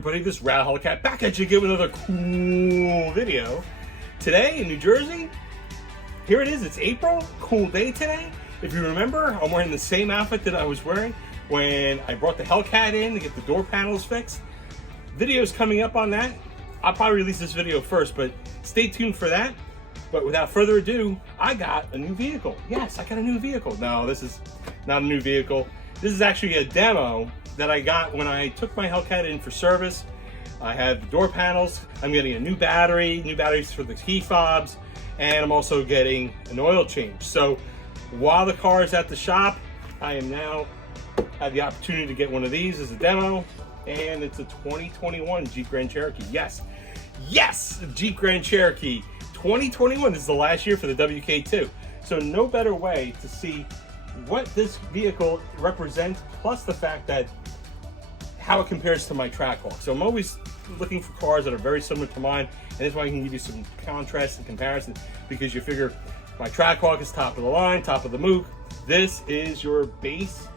everybody, this is Hellcat back at you again with another cool video. Today in New Jersey, here it is, it's April, cool day today. If you remember, I'm wearing the same outfit that I was wearing when I brought the Hellcat in to get the door panels fixed. Video's coming up on that. I'll probably release this video first, but stay tuned for that. But without further ado, I got a new vehicle. Yes, I got a new vehicle. No, this is not a new vehicle. This is actually a demo that I got when I took my Hellcat in for service. I had the door panels. I'm getting a new batteries for the key fobs, and I'm also getting an oil change. So while the car is at the shop, I am now had the opportunity to get one of these as a demo, and it's a 2021 Jeep Grand Cherokee. Yes, Jeep Grand Cherokee 2021. This is the last year for the WK2. So no better way to see what this vehicle represents, plus the fact that how it compares to my Trackhawk. So I'm always looking for cars that are very similar to mine, and this one I can give you some contrast and comparison, because you figure my Trackhawk is top of the line, top of the MOOC. This is your base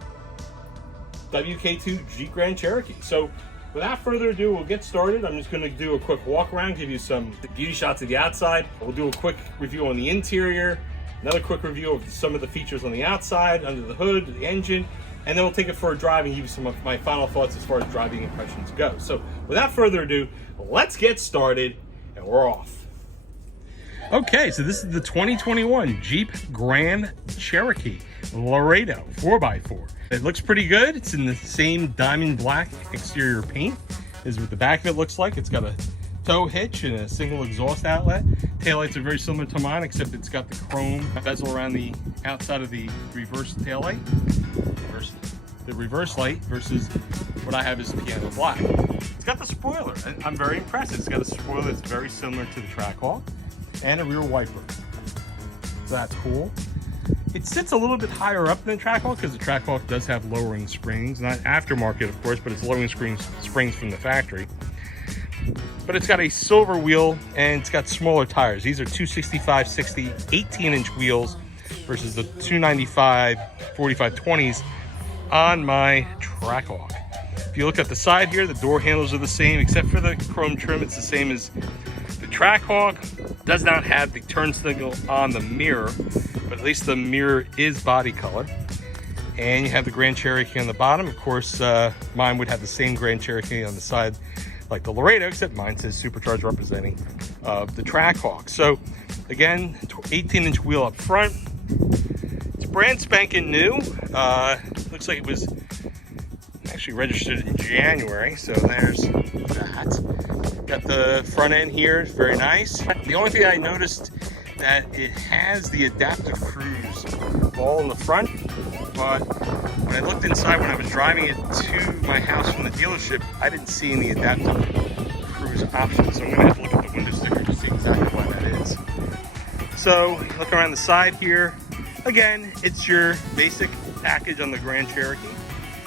WK2 Jeep Grand Cherokee. So without further ado, we'll get started. I'm just going to do a quick walk around, give you some beauty shots of the outside. We'll do a quick review on the interior, another quick review of some of the features on the outside, under the hood, the engine, and then we'll take it for a drive and give you some of my final thoughts as far as driving impressions go. So without further ado, let's get started, and we're off. Okay, so this is the 2021 Jeep Grand Cherokee Laredo 4x4. It looks pretty good. It's in the same diamond black exterior paint as what the back of it looks like. It's got a tow hitch and a single exhaust outlet. Taillights are very similar to mine, except it's got the chrome bezel around the outside of the reverse taillight. The reverse light versus what I have is piano black. It's got the spoiler. I'm very impressed. It's got a spoiler that's very similar to the Trackhawk, and a rear wiper. So that's cool. It sits a little bit higher up than the Trackhawk, because the Trackhawk does have lowering springs, not aftermarket of course, but it's lowering springs from the factory. But it's got a silver wheel, and it's got smaller tires. These are 265/60 18-inch wheels versus the 295 45/20s on my Trackhawk. If you look at the side here, the door handles are the same, except for the chrome trim. It's the same as the Trackhawk. Does not have the turn signal on the mirror, but at least the mirror is body color. And you have the Grand Cherokee on the bottom. Of course, mine would have the same Grand Cherokee on the side like the Laredo, except mine says supercharged representing of the Trackhawk. So again, 18-inch wheel up front. It's brand spanking new. Looks like it was actually registered in January, so there's that. Got the front end here, very nice. The only thing I noticed that it has the adaptive cruise ball in the front, but when I looked inside when I was driving it to my house from the dealership, I didn't see any adaptive cruise options. So I'm gonna have to look at the window sticker to see exactly why that is. So look around the side here. Again, it's your basic package on the Grand Cherokee,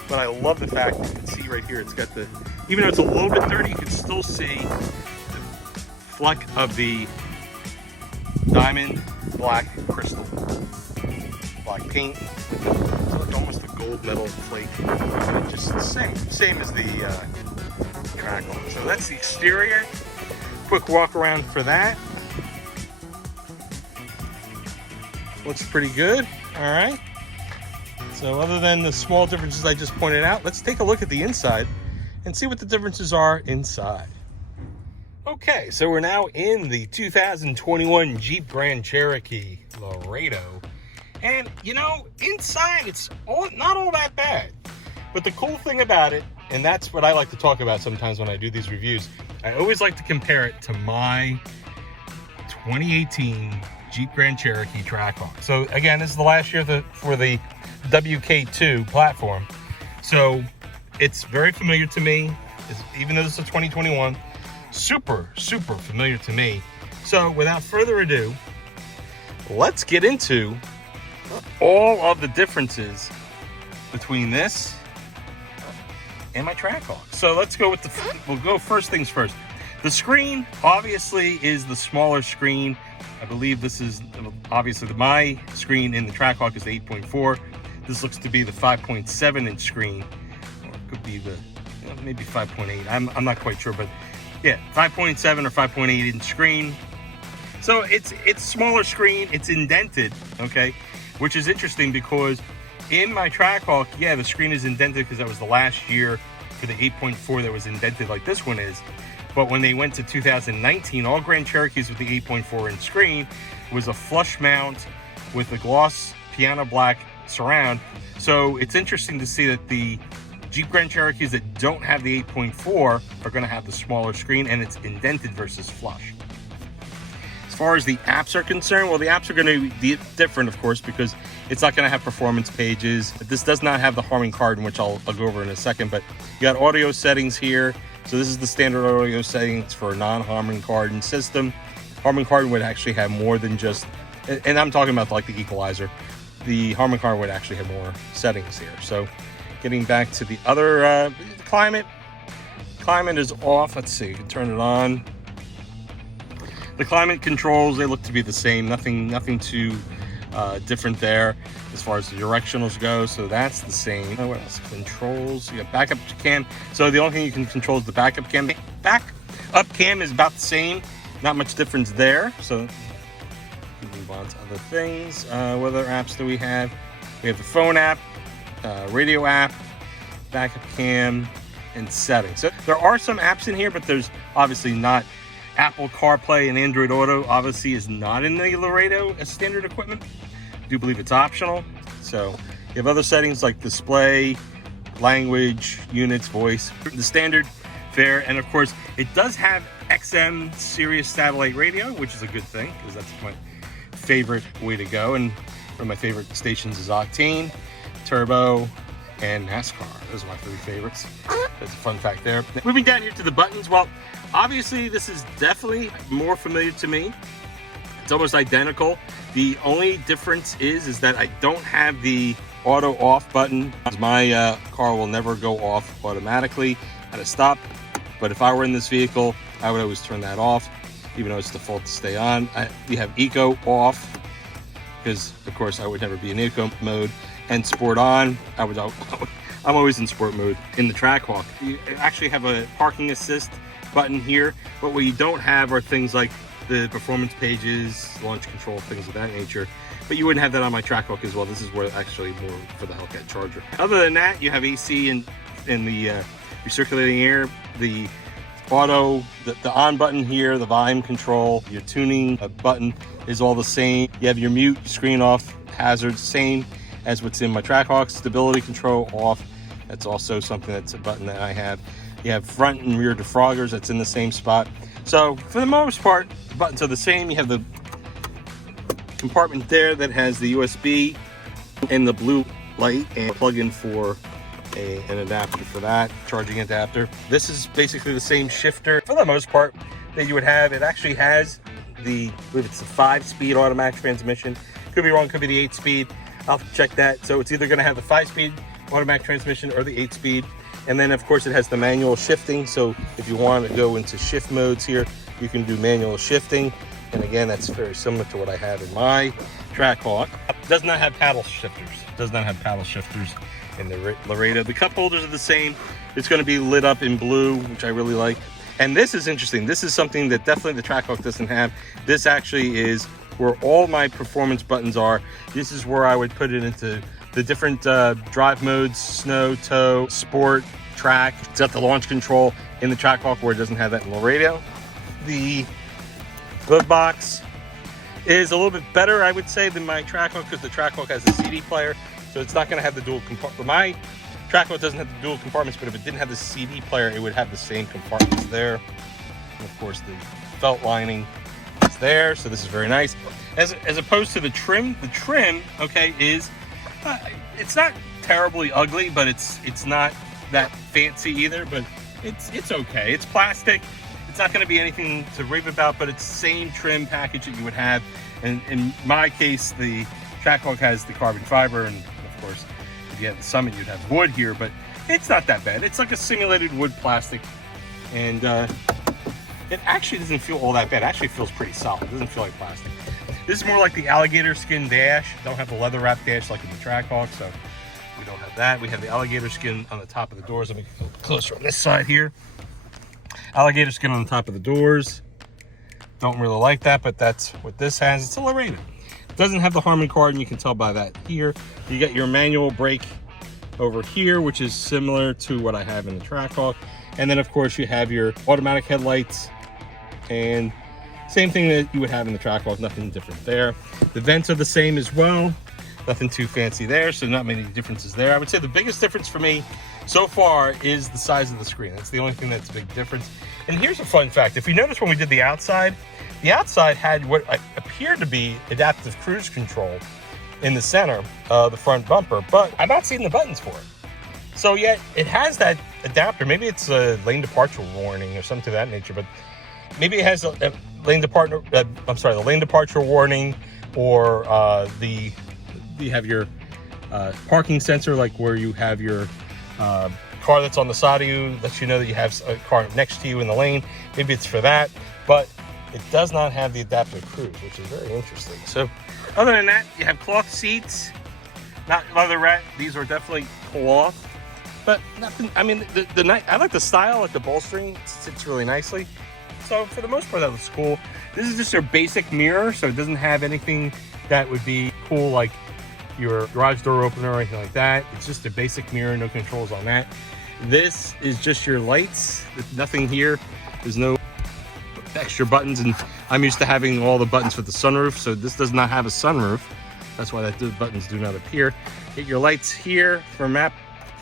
but I love the fact you can see right here, it's got the, even though it's a little bit dirty, you can still see the fleck of the diamond black crystal black paint. It's almost a gold metal flake, just the same as the Trackhawk. So that's the exterior. Quick walk around for that. Looks pretty good. All right. So other than the small differences I just pointed out, let's take a look at the inside and see what the differences are inside. Okay, so we're now in the 2021 Jeep Grand Cherokee Laredo. And you know, inside it's not all that bad. But the cool thing about it, and that's what I like to talk about sometimes when I do these reviews, I always like to compare it to my 2018 Jeep Grand Cherokee Trackhawk. So again, this is the last year for the WK2 platform. So it's very familiar to me, even though this is a 2021, super familiar to me. So without further ado, let's get into all of the differences between this and my Trackhawk. So let's go with we'll go first things first. The screen obviously is the smaller screen. I believe this is obviously my screen in the Trackhawk is the 8.4. This looks to be the 5.7 inch screen, or it could be the maybe 5.8. I'm not quite sure, but yeah, 5.7 or 5.8 inch screen. So it's smaller screen, it's indented, okay, which is interesting because in my Trackhawk, yeah, the screen is indented because that was the last year for the 8.4 that was indented like this one is. But when they went to 2019, all Grand Cherokees with the 8.4 inch screen was a flush mount with a gloss piano black surround. So it's interesting to see that the Jeep Grand Cherokees that don't have the 8.4 are going to have the smaller screen, and it's indented versus flush. As far as the apps are concerned, well, the apps are going to be different, of course, because it's not going to have performance pages. This does not have the Harman Kardon, which I'll go over in a second, but you got audio settings here. So this is the standard audio settings for a non-Harman Kardon system. Harman Kardon would actually have more than just, and I'm talking about like the equalizer. The Harman Kardon would actually have more settings here. So getting back to the other, climate is off. Let's see, you can turn it on. The climate controls, they look to be the same. Nothing too different there as far as the directionals go. So that's the same. What else? Controls, you got backup cam. So the only thing you can control is the backup cam. Backup cam is about the same. Not much difference there. So move on to other things. What other apps do we have? We have the phone app, radio app, backup cam, and settings. So there are some apps in here, but there's obviously not. Apple CarPlay and Android Auto obviously is not in the Laredo as standard equipment. I do believe it's optional. So you have other settings like display, language, units, voice, the standard fare, and of course it does have XM Sirius satellite radio, which is a good thing because that's my favorite way to go. And one of my favorite stations is Octane, Turbo, and NASCAR. Those are my three favorites. That's a fun fact there. Moving down here to the buttons, well, obviously this is definitely more familiar to me. It's almost identical. The only difference is that I don't have the auto off button. My car will never go off automatically at a stop. But if I were in this vehicle, I would always turn that off, even though it's default to stay on. We have eco off, because of course I would never be in eco mode, and sport on. I'm always in sport mode in the Trackhawk. You actually have a parking assist button here, but what you don't have are things like the performance pages, launch control, things of that nature. But you wouldn't have that on my Trackhawk as well. This is where actually more for the Hellcat charger. Other than that, you have AC and the recirculating air, the auto, the on button here, the volume control, your tuning button is all the same. You have your mute, screen off, hazards, same as what's in my Trackhawk. Stability control off. That's also something that's a button that I have. You have front and rear defroggers, that's in the same spot. So for the most part, the buttons are the same. You have the compartment there that has the USB and the blue light and plug-in for an adapter for that, charging adapter. This is basically the same shifter for the most part that you would have. It actually has I believe it's the 5-speed automatic transmission. Could be wrong, could be the 8-speed. I'll check that. So it's either going to have the 5-speed automatic transmission or the 8-speed. And then of course it has the manual shifting. So if you want to go into shift modes here, you can do manual shifting. And again, that's very similar to what I have in my Trackhawk. Does not have paddle shifters. Does not have paddle shifters in the Laredo. The cup holders are the same. It's going to be lit up in blue, which I really like. And this is interesting. This is something that definitely the Trackhawk doesn't have. This actually is where all my performance buttons are. This is where I would put it into the different drive modes: snow, tow, sport, track. It's got the launch control in the Trackhawk where it doesn't have that in Laredo. The glove box is a little bit better, I would say, than my Trackhawk because the Trackhawk has a CD player, so it's not going to have the dual compartment. My Trackhawk doesn't have the dual compartments, but if it didn't have the CD player, it would have the same compartments there. And of course, the felt lining is there, so this is very nice. As opposed to the trim, okay, is it's not terribly ugly, but it's not that fancy either. But it's okay. It's plastic. It's not going to be anything to rave about, but it's the same trim package that you would have. And in my case, the Trackhawk has the carbon fiber, and of course, if you had the Summit, you'd have wood here. But it's not that bad. It's like a simulated wood plastic, and it actually doesn't feel all that bad. It actually feels pretty solid. It doesn't feel like plastic. This is more like the alligator skin dash. Don't have the leather wrap dash like in the Trackhawk, so We don't have that. We have the alligator skin on the top of the doors. Let me go closer on this side here. Alligator skin on the top of the doors. Don't really like that, but that's what this has. It's a Laredo. It doesn't have the Harman card, and you can tell by that here. You get your manual brake over here, which is similar to what I have in the Trackhawk. And then, of course, you have your automatic headlights, and same thing that you would have in the Trackhawk, nothing different there. The vents are the same as well. Nothing too fancy there, so not many differences there. I would say the biggest difference for me so far is the size of the screen. That's the only thing that's a big difference. And here's a fun fact. If you notice when we did the outside had what appeared to be adaptive cruise control in the center of the front bumper, but I've not seen the buttons for it. So yet it has that adapter. Maybe it's a lane departure warning or something of that nature, but maybe it has a lane departure, the lane departure warning, or you have your parking sensor, like where you have your car that's on the side of you, lets you know that you have a car next to you in the lane. Maybe it's for that, but it does not have the adaptive cruise, which is very interesting. So other than that, you have cloth seats, not leatherette. These are definitely cloth, but nothing. I mean, I like the style, like the bolstering sits really nicely. So for the most part, that looks cool. This is just your basic mirror, so it doesn't have anything that would be cool, like your garage door opener or anything like that. It's just a basic mirror, no controls on that. This is just your lights. There's nothing here. There's no extra buttons, and I'm used to having all the buttons for the sunroof, so this does not have a sunroof. That's why the buttons do not appear. Get your lights here for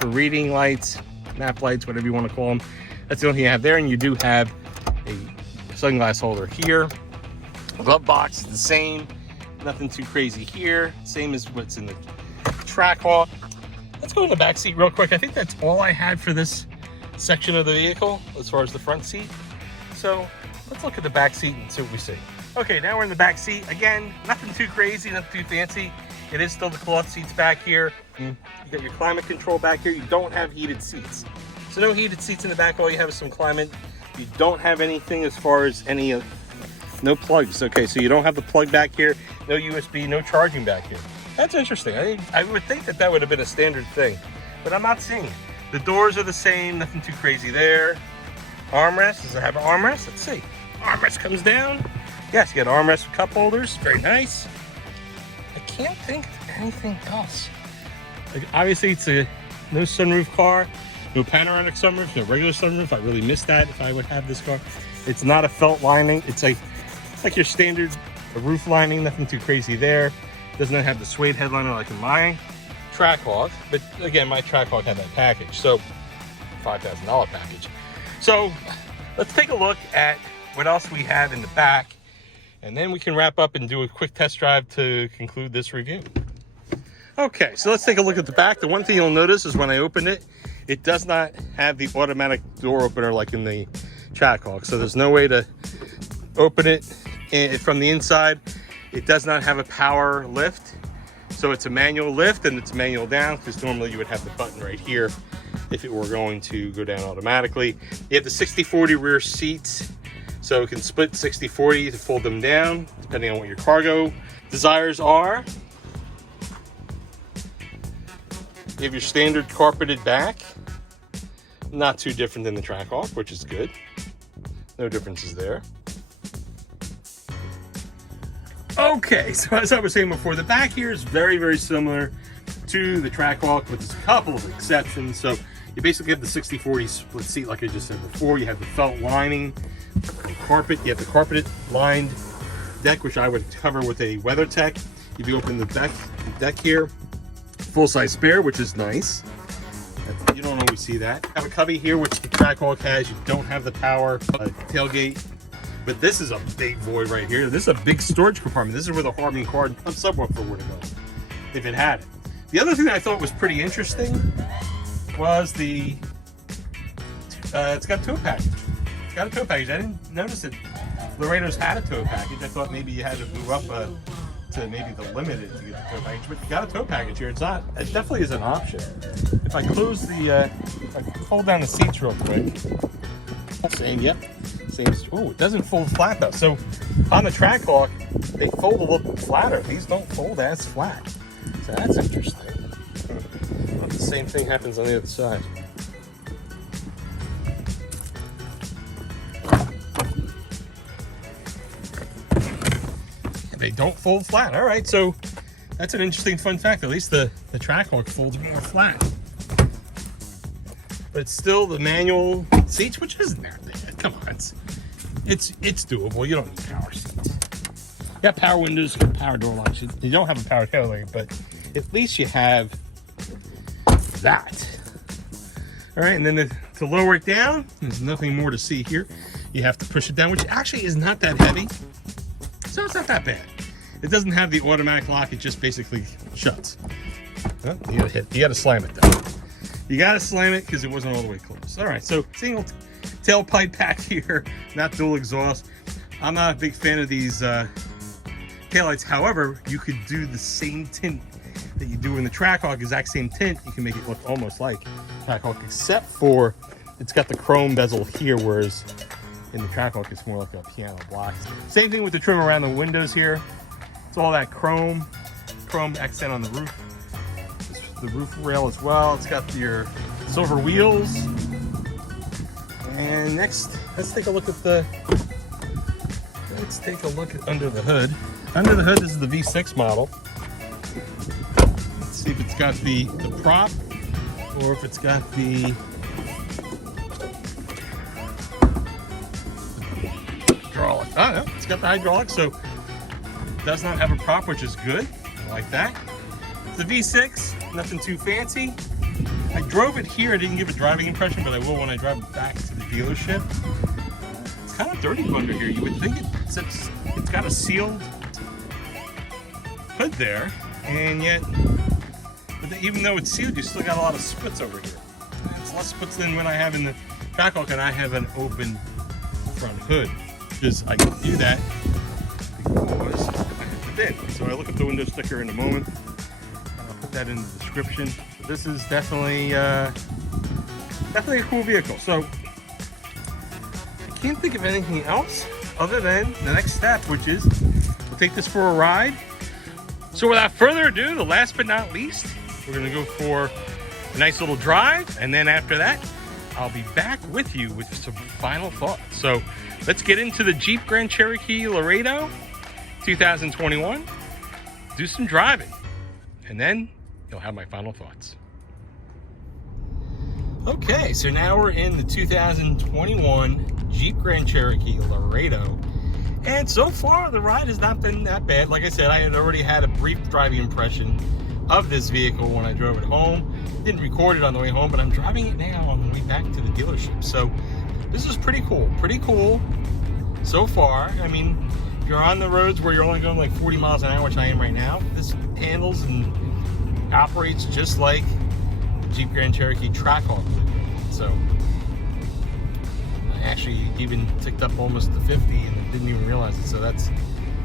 reading lights, map lights, whatever you want to call them. That's the only thing you have there, and you do have a sunglass holder here. Glove box is the same. Nothing too crazy here. Same as what's in the Trackhawk. Let's go in the back seat real quick. I think that's all I had for this section of the vehicle as far as the front seat. So let's look at the back seat and see what we see. Okay, now we're in the back seat. Again, nothing too crazy, nothing too fancy. It is still the cloth seats back here. You got your climate control back here. You don't have heated seats. So no heated seats in the back. All you have is some climate. You don't have anything as far as no plugs. Okay, so you don't have the plug back here. No USB, no charging back here. That's interesting. I would think that would have been a standard thing, but I'm not seeing it. The doors are the same, nothing too crazy there. Armrest, does it have an armrest? Let's see. Armrest comes down. Yes, you got armrest with cup holders, very nice. I can't think of anything else. Like, obviously it's a no sunroof car, no panoramic sunroof, no regular sunroof. I really missed that if I would have this car. It's not a felt lining. It's like your standard roof lining, nothing too crazy there. Does not have the suede headliner like in my Trackhawk, but again, my Trackhawk had that package, so $5,000 package. So let's take a look at what else we have in the back, and then we can wrap up and do a quick test drive to conclude this review. Okay, so let's take a look at the back. The one thing you'll notice is when I open it, it does not have the automatic door opener like in the Trackhawk, so there's no way to open it from the inside. It does not have a power lift, so it's a manual lift and it's manual down, because normally you would have the button right here if it were going to go down automatically. You have the 60/40 rear seats, so it can split 60/40 to fold them down depending on what your cargo desires are. You have your standard carpeted back, not too different than the Trackhawk, which is good. No differences there. Okay, so as I was saying before, the back here is very, very similar to the Trackhawk, with a couple of exceptions. So you basically have the 60/40 split seat, like I just said before. You have the felt lining, carpet. You have the carpeted lined deck, which I would cover with a WeatherTech. If you open the deck here, full-size spare, which is nice. You don't always see that. I have a cubby here, which the Trackhawk has. You don't have the power tailgate. But this is a big boy right here. This is a big storage compartment. This is where the Harman card and subwoofer would go, if it had it. The other thing I thought was pretty interesting was it's got a tow package. It's got a tow package. I didn't notice that Laredo's had a tow package. I thought maybe you had to move up to maybe the limited to get the tow package, but you got a tow package here. It definitely is an option. If I close if I fold down the seats real quick, same, yep. Oh, it doesn't fold flat though. So on the Trackhawk, they fold a little flatter. These don't fold as flat. So that's interesting. The same thing happens on the other side. They don't fold flat. All right, so that's an interesting fun fact. At least the Trackhawk folds more flat. But it's still the manual seats, which isn't that bad. Come on, it's doable. You don't need power seats. You got power windows, power door locks. You don't have a power tailgate, but at least you have that. All right, and then to lower it down, there's nothing more to see here. You have to push it down, which actually is not that heavy. So it's not that bad. It doesn't have the automatic lock, it just basically shuts. Oh, you gotta slam it though. You gotta slam it because it wasn't all the way closed. All right, so single tailpipe pack here, not dual exhaust. I'm not a big fan of these taillights. However, you could do the same tint that you do in the Trackhawk, exact same tint. You can make it look almost like Trackhawk, except for it's got the chrome bezel here, whereas in the Trackhawk it's more like a piano block. Same thing with the trim around the windows here. It's all that chrome accent on the roof. The roof rail as well. It's got your silver wheels. And next, let's take a look at under the hood. Under the hood, this is the V6 model. Let's see if it's got the prop or if it's got the hydraulic. Oh, no, it's got the hydraulic, so it does not have a prop, which is good. I like that. It's the V6, nothing too fancy. I drove it here. I didn't give a driving impression, but I will when I drive it back to the dealership. It's kind of dirty under here. You would think it's got a sealed hood there, and yet, even though it's sealed, you still got a lot of splits over here. It's less splits than when I have in the Trackhawk, and I have an open front hood. Because I can do that because I have the bin. So I look at the window sticker in a moment, and I'll put that in the description. So this is definitely a cool vehicle. So I can't think of anything else other than the next step, which is we'll take this for a ride. So without further ado, the last but not least, we're gonna go for a nice little drive, and then after that, I'll be back with you with some final thoughts. So let's get into the Jeep Grand Cherokee Laredo 2021, do some driving, and then you'll have my final thoughts. Okay, so now we're in the 2021 Jeep Grand Cherokee Laredo. And so far, the ride has not been that bad. Like I said, I had already had a brief driving impression of this vehicle when I drove it home. Didn't record it on the way home, but I'm driving it now on the way back to the dealership. So this is pretty cool so far. I mean, if you're on the roads where you're only going like 40 miles an hour, which I am right now, this handles and operates just like the Jeep Grand Cherokee Trackhawk. So I actually even ticked up almost to 50 and didn't even realize it. So that's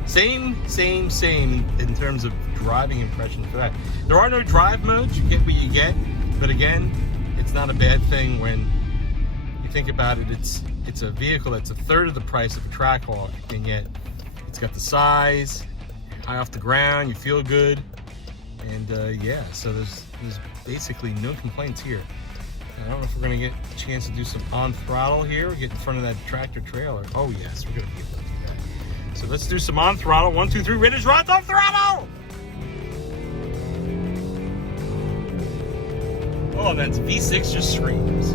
same in terms of driving impression for that. There are no drive modes. You get what you get, but again, it's not a bad thing when you think about it. It's a vehicle that's a third of the price of a Trackhawk, and yet it's got the size, high off the ground, you feel good, and yeah, so there's basically no complaints here. I don't know if we're gonna get a chance to do some on throttle here, get in front of that tractor trailer. Oh yes, we're gonna be able to do that. So let's do some on throttle. 1, 2, 3, Raiders, run on throttle! Oh, that V6 just screams.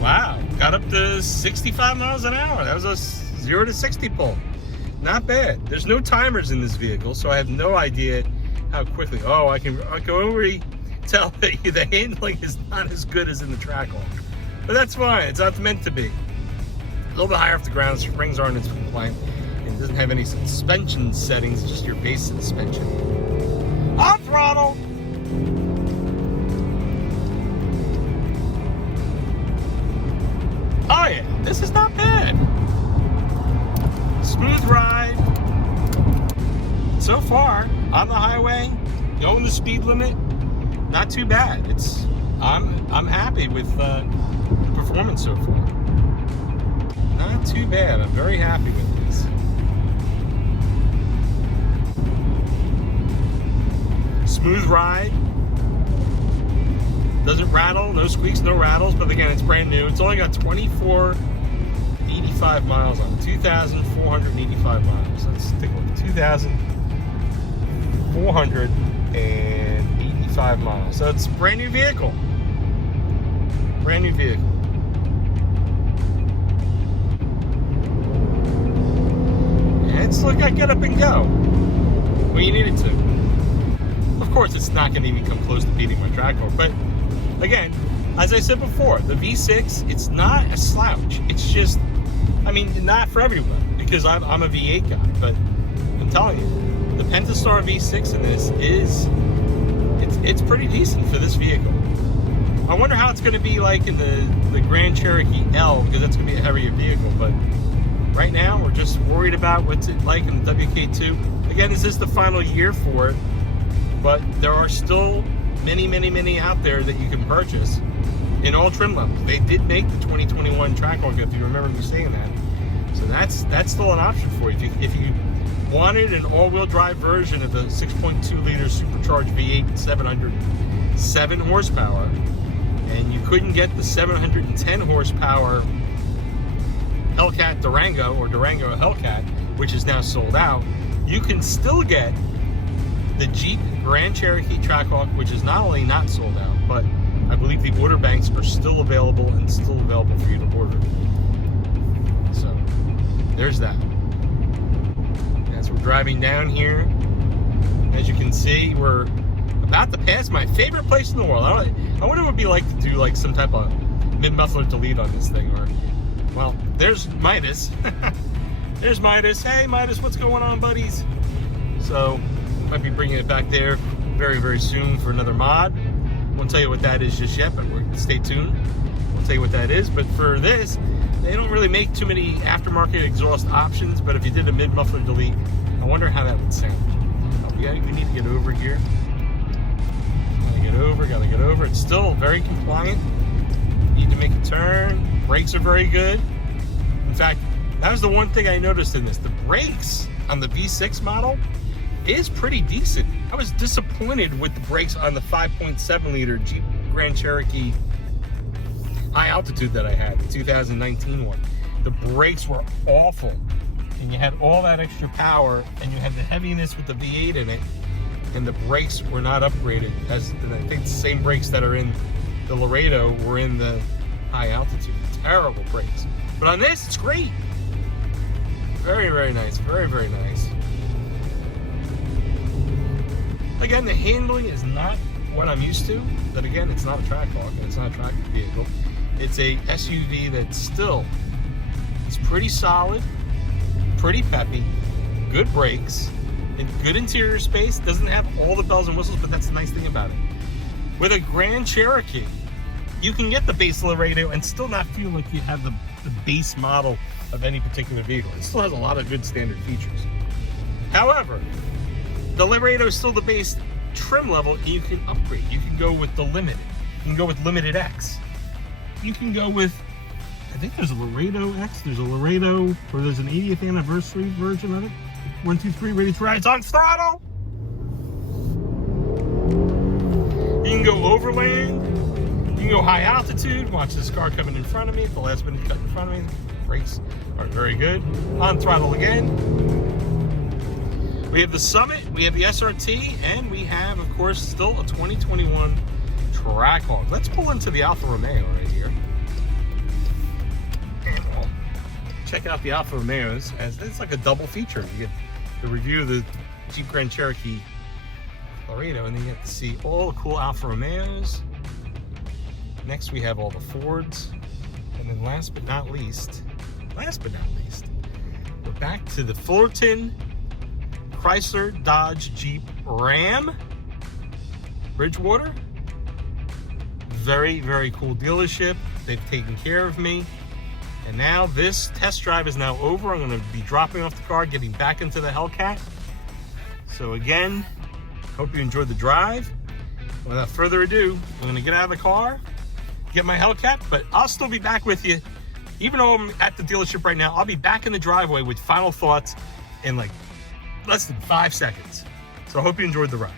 Wow, got up to 65 miles an hour. That was a 0 to 60 pull. Not bad. There's no timers in this vehicle, so I have no idea how quickly. Oh, I can already tell that the handling is not as good as in the Trackhawk. But that's fine, it's not meant to be. A little bit higher off the ground, springs aren't as compliant, and it doesn't have any suspension settings, just your base suspension. On throttle! Oh yeah, this is not bad. Smooth ride. So far, on the highway, going the speed limit, not too bad. I'm happy with the performance so far. Not too bad. I'm very happy with this. Smooth ride. Doesn't rattle, no squeaks, no rattles, but again, it's brand new. It's only got 2,485 miles on it. 2,485 miles. Let's take a look. 2,485 miles. So it's a brand new vehicle. Brand new vehicle. And it's like I get up and go when you need it to. Of course, it's not going to even come close to beating my track car, but again, as I said before, the V6, it's not a slouch. It's just, I mean, not for everyone, because I'm a V8 guy, but I'm telling you, the Pentastar V6 in this it's pretty decent for this vehicle. I wonder how it's going to be like in the Grand Cherokee L, because that's going to be a heavier vehicle, but right now, we're just worried about what's it like in the WK2. Again, this is the final year for it, but there are still many out there that you can purchase in all trim levels. They did make the 2021 Trackhawk, if you remember me saying that. So that's still an option for you. If you wanted an all-wheel drive version of the 6.2 liter supercharged V8 707 horsepower, and you couldn't get the 710 horsepower Hellcat Durango or Durango Hellcat, which is now sold out, you can still get the Jeep Grand Cherokee Trackhawk, which is not only not sold out, but I believe the order banks are still available and still available for you to order. So there's that. As we're driving down here, as you can see, we're about to pass my favorite place in the world. I wonder what it would be like to do like some type of mid-muffler delete on this thing. Or, well, there's Midas. There's Midas. Hey, Midas, what's going on, buddies? So might be bringing it back there very soon for another mod. Won't tell you what that is just yet, but stay tuned. We'll tell you what that is. But for this, they don't really make too many aftermarket exhaust options, but if you did a mid-muffler delete, I wonder how that would sound. We need to get over here. Gotta get over. It's still very compliant. Need to make a turn. Brakes are very good. In fact, that was the one thing I noticed in this. The brakes on the V6 model is pretty decent. I was disappointed with the brakes on the 5.7 liter Jeep Grand Cherokee high altitude that I had, the 2019 one. The brakes were awful, and you had all that extra power, and you had the heaviness with the V8 in it, and the brakes were not upgraded. As I think the same brakes that are in the Laredo were in the high altitude. Terrible brakes. But on this, it's great. Very nice. Very nice. Again, the handling is not what I'm used to. But again, it's not a Trackhawk, and it's not a track vehicle. It's a SUV that still is pretty solid, pretty peppy, good brakes, and good interior space. Doesn't have all the bells and whistles, but that's the nice thing about it. With a Grand Cherokee, you can get the base Laredo and still not feel like you have the base model of any particular vehicle. It still has a lot of good standard features. However, the Laredo is still the base trim level, and you can upgrade. You can go with the Limited. You can go with Limited X. You can go with, I think there's a Laredo X, there's a Laredo, or there's an 80th anniversary version of it. 1, 2, 3, ready to ride. It's on throttle! You can go overland. You can go high altitude. Watch this car coming in front of me. The last minute cut in front of me. Brakes are very good. On throttle again. We have the Summit, we have the SRT, and we have, of course, still a 2021 Trackhawk. Let's pull into the Alfa Romeo right here. And we'll check out the Alfa Romeos, as it's like a double feature. You get the review of the Jeep Grand Cherokee Laredo, and then you get to see all the cool Alfa Romeos. Next, we have all the Fords. And then last but not least, we're back to the Fullerton Chrysler Dodge Jeep Ram Bridgewater. Very cool dealership. They've taken care of me. And now this test drive is now over. I'm going to be dropping off the car, getting back into the Hellcat. So again, hope you enjoyed the drive. Without further ado, I'm going to get out of the car, get my Hellcat, but I'll still be back with you. Even though I'm at the dealership right now, I'll be back in the driveway with final thoughts in like less than 5 seconds. So I hope you enjoyed the ride.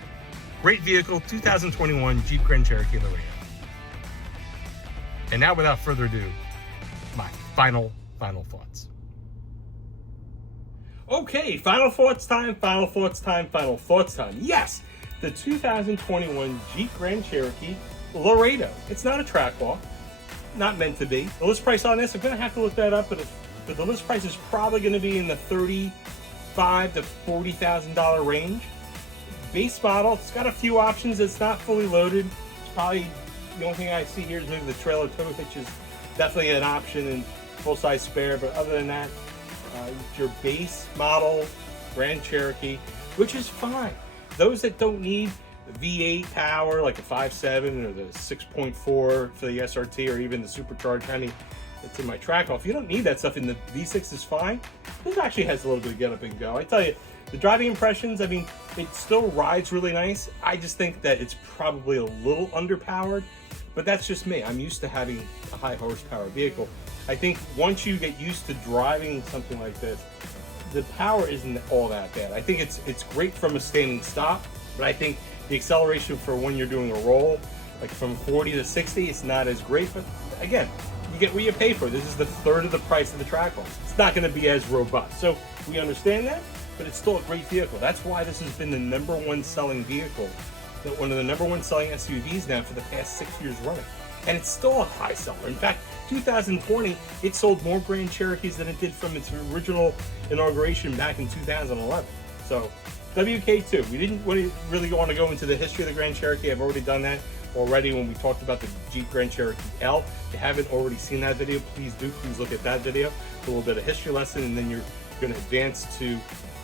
Great vehicle, 2021 Jeep Grand Cherokee Laredo. And now, without further ado, my final thoughts. Okay, final thoughts time. Yes, the 2021 Jeep Grand Cherokee Laredo. It's not a track walk, not meant to be. The list price on this, I'm gonna have to look that up, but the list price is probably gonna be in the $35,000 to $40,000 range. Base model, it's got a few options. It's not fully loaded. It's probably the only thing I see here is maybe the trailer tow hitch is definitely an option and full-size spare, but other than that, it's your base model Grand Cherokee, which is fine. Those that don't need the V8 power, like a 5.7 or the 6.4 for the SRT, or even the supercharged Hemi that's in my track off, you don't need that stuff, and the V6 is fine. This actually has a little bit of get up and go. I tell you, the driving impressions, I mean, it still rides really nice. I just think that it's probably a little underpowered, but that's just me. I'm used to having a high horsepower vehicle. I think once you get used to driving something like this, the power isn't all that bad. I think it's great from a standing stop, but I think the acceleration for when you're doing a roll, like from 40 to 60, it's not as great. But again, you get what you pay for. This is the third of the price of the track walk. It's not going to be as robust. So we understand that, but it's still a great vehicle. That's why this has been the #1 selling vehicle, one of the #1 selling SUVs now for the past 6 years running. And it's still a high seller. In fact, 2020, it sold more Grand Cherokees than it did from its original inauguration back in 2011. So WK2, we didn't really want to go into the history of the Grand Cherokee. I've already done that already when we talked about the Jeep Grand Cherokee L. If you haven't already seen that video, please look at that video. A little bit of history lesson, and then you're going to advance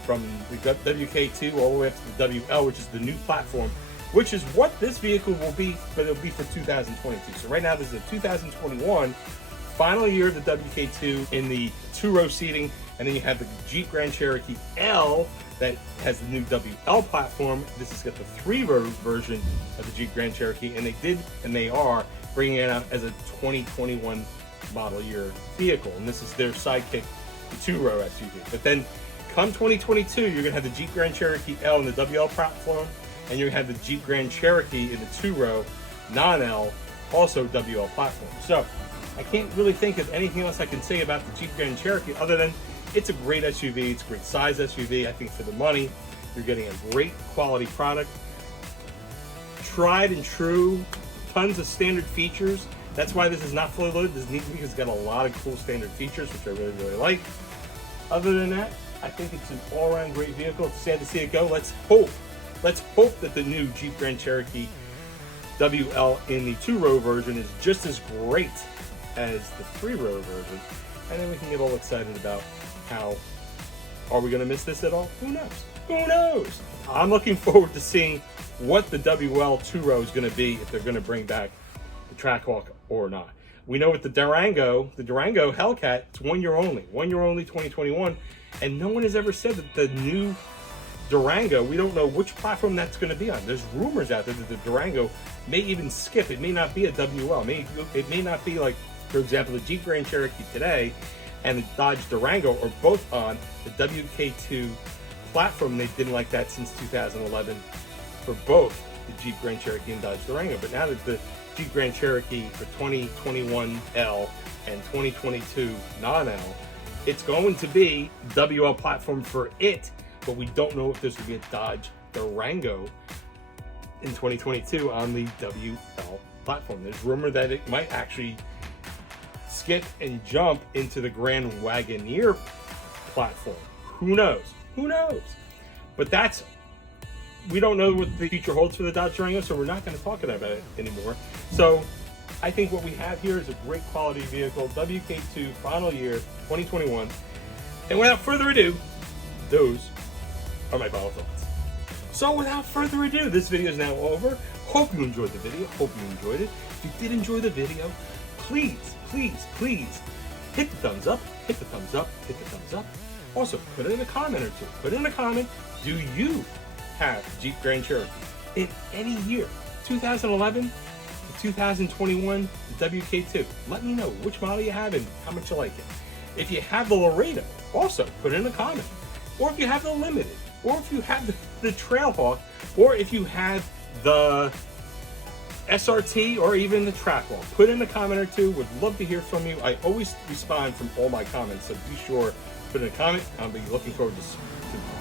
from the WK2 all the way up to the WL, which is the new platform, which is what this vehicle will be, but it'll be for 2022. So right now, this is a 2021 final year of the WK2 in the 2-row seating, and then you have the Jeep Grand Cherokee L that has the new WL platform. This has got the 3-row version of the Jeep Grand Cherokee, and they are bringing it out as a 2021 model year vehicle, and this is their sidekick, the 2-row SUV. But then come 2022, you're gonna have the Jeep Grand Cherokee L in the WL platform, and you're gonna have the Jeep Grand Cherokee in the 2-row non-L, also WL platform. So I can't really think of anything else I can say about the Jeep Grand Cherokee other than it's a great SUV. It's a great size SUV. I think for the money, you're getting a great quality product. Tried and true, tons of standard features. That's why this is not fully loaded. This needs to be because it's got a lot of cool standard features, which I really, really like. Other than that, I think it's an all-around great vehicle. It's sad to see it go. Let's hope that the new Jeep Grand Cherokee WL in the 2-row version is just as great as the 3-row version, and then we can get all excited about how, are we going to miss this at all? Who knows? Who knows? I'm looking forward to seeing what the WL 2-row is going to be, if they're going to bring back the track walk or not. We know with the Durango Hellcat, it's 1 year only, 2021, and no one has ever said that the new Durango, we don't know which platform that's going to be on. There's rumors out there that the Durango may even skip. It may not be a WL. It may not be like, for example, the Jeep Grand Cherokee today and the Dodge Durango are both on the WK2 platform. They didn't like that since 2011 for both the Jeep Grand Cherokee and Dodge Durango. But now that the Jeep Grand Cherokee for 2021 L and 2022 non-L, it's going to be WL platform for it, but we don't know if there's going to be a Dodge Durango in 2022 on the WL platform. There's rumor that it might actually skip and jump into the Grand Wagoneer platform. Who knows? Who knows? But we don't know what the future holds for the Dodge Durango, so we're not going to talk about it anymore. So I think what we have here is a great quality vehicle, WK2 final year 2021. And without further ado, those are my final thoughts. So without further ado, this video is now over. Hope you enjoyed the video. Hope you enjoyed it. If you did enjoy the video, please hit the thumbs up, hit the thumbs up, hit the thumbs up. Also, put it in a comment or two. Put in a comment, do you have Jeep Grand Cherokee in any year? 2011 to 2021 WK2. Let me know which model you have and how much you like it. If you have the Laredo, also put it in a comment. Or if you have the Limited, or if you have the Trailhawk, or if you have the SRT, or even the track wall. Put in a comment or two. Would love to hear from you. I always respond from all my comments, so be sure to put in a comment. I'll be looking forward to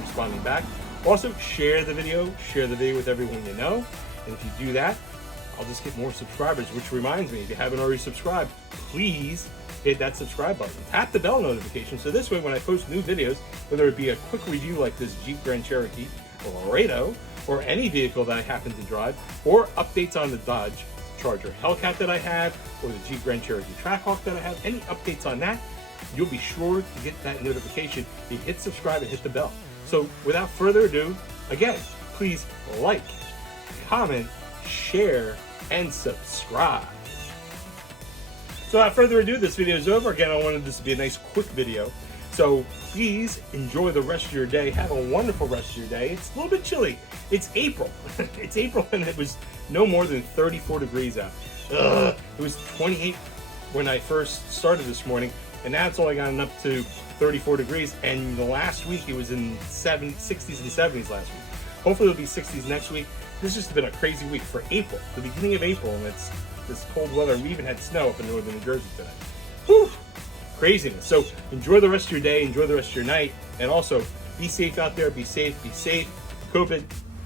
responding back. Also, share the video with everyone you know. And if you do that, I'll just get more subscribers, which reminds me, if you haven't already subscribed, please hit that subscribe button. Tap the bell notification, so this way when I post new videos, whether it be a quick review like this Jeep Grand Cherokee Laredo, or any vehicle that I happen to drive, or updates on the Dodge Charger Hellcat that I have, or the Jeep Grand Cherokee Trackhawk that I have, any updates on that, you'll be sure to get that notification. You hit subscribe and hit the bell. So without further ado, again, please like, comment, share, and subscribe. So without further ado, this video is over. Again, I wanted this to be a nice quick video. So please enjoy the rest of your day. Have a wonderful rest of your day. It's a little bit chilly. It's April. It's April and it was no more than 34 degrees out. It was 28 when I first started this morning, and now it's only gotten up to 34 degrees. And the last week it was in 60s and 70s last week. Hopefully it'll be 60s next week. This has just been a crazy week for April, the beginning of April, and it's this cold weather. We even had snow up in northern New Jersey today. Whew, craziness. So enjoy the rest of your day, enjoy the rest of your night, and also be safe out there, be safe, be safe. COVID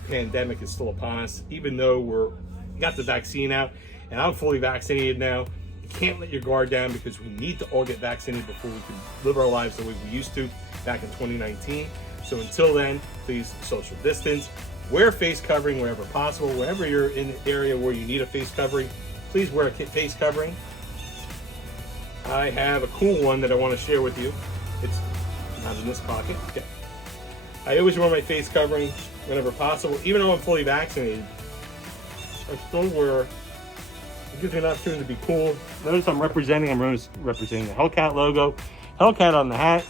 pandemic is still upon us, even though we got the vaccine out, and I'm fully vaccinated now. You can't let your guard down because we need to all get vaccinated before we can live our lives the way we used to back in 2019. So until then, please social distance, wear face covering wherever possible. Whenever you're in an area where you need a face covering, please wear a face covering. I have a cool one that I want to share with you. It's not in this pocket. Okay. I always wear my face covering whenever possible, even though I'm fully vaccinated. I still wear. It gives me an opportunity to be cool. Notice I'm representing the Hellcat logo, Hellcat on the hat,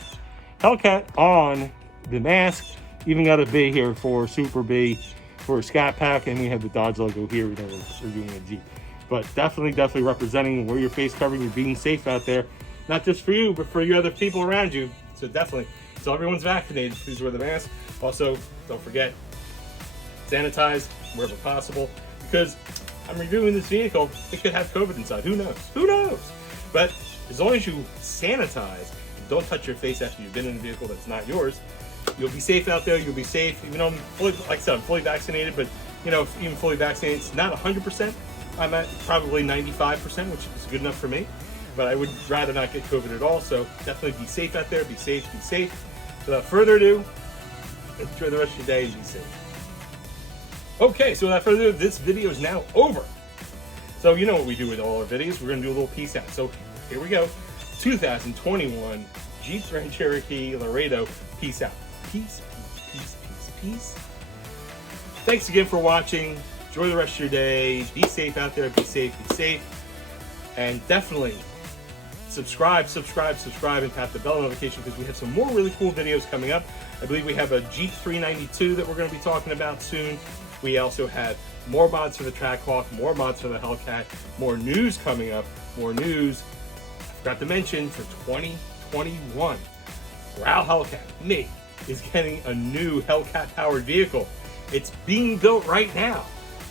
Hellcat on the mask. Even got a B here for Super B for a Scat Pack, and we have the Dodge logo here. We know we're doing a Jeep. But definitely representing, wear your face covering, you're being safe out there. Not just for you, but for your other people around you. So definitely, so everyone's vaccinated, please wear the mask. Also, don't forget, sanitize wherever possible, because I'm reviewing this vehicle, it could have COVID inside, who knows? Who knows? But as long as you sanitize, and don't touch your face after you've been in a vehicle that's not yours, you'll be safe out there, you'll be safe. Even though I'm fully, like I said, I'm fully vaccinated, but you know, even fully vaccinated, it's not 100%. I'm at probably 95%, which is good enough for me. But I would rather not get COVID at all, so definitely be safe out there, be safe, be safe. Without further ado, enjoy the rest of your day and be safe. Okay, so without further ado, this video is now over. So you know what we do with all our videos, we're gonna do a little peace out. So here we go, 2021 Jeep Grand Cherokee Laredo, peace out. Peace, peace, peace, peace, peace. Thanks again for watching. Enjoy the rest of your day. Be safe out there. Be safe. Be safe. And definitely subscribe, and tap the bell notification because we have some more really cool videos coming up. I believe we have a Jeep 392 that we're going to be talking about soon. We also have more mods for the Trackhawk, more mods for the Hellcat, more news coming up, more news. I forgot to mention for 2021, Growl Hellcat, me, is getting a new Hellcat powered vehicle. It's being built right now.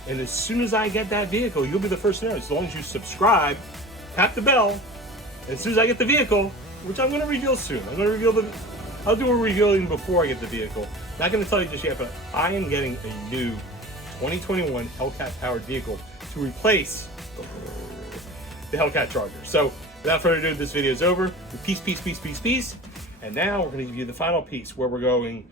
And as soon as I get that vehicle, you'll be the first to know. As long as you subscribe, tap the bell, and as soon as I get the vehicle, which I'm going to reveal soon, I'll do a reveal even before I get the vehicle. Not going to tell you just yet, but I am getting a new 2021 Hellcat powered vehicle to replace the Hellcat Charger. So without further ado, this video is over. Peace, peace, peace, peace, peace. And now we're going to give you the final piece where we're going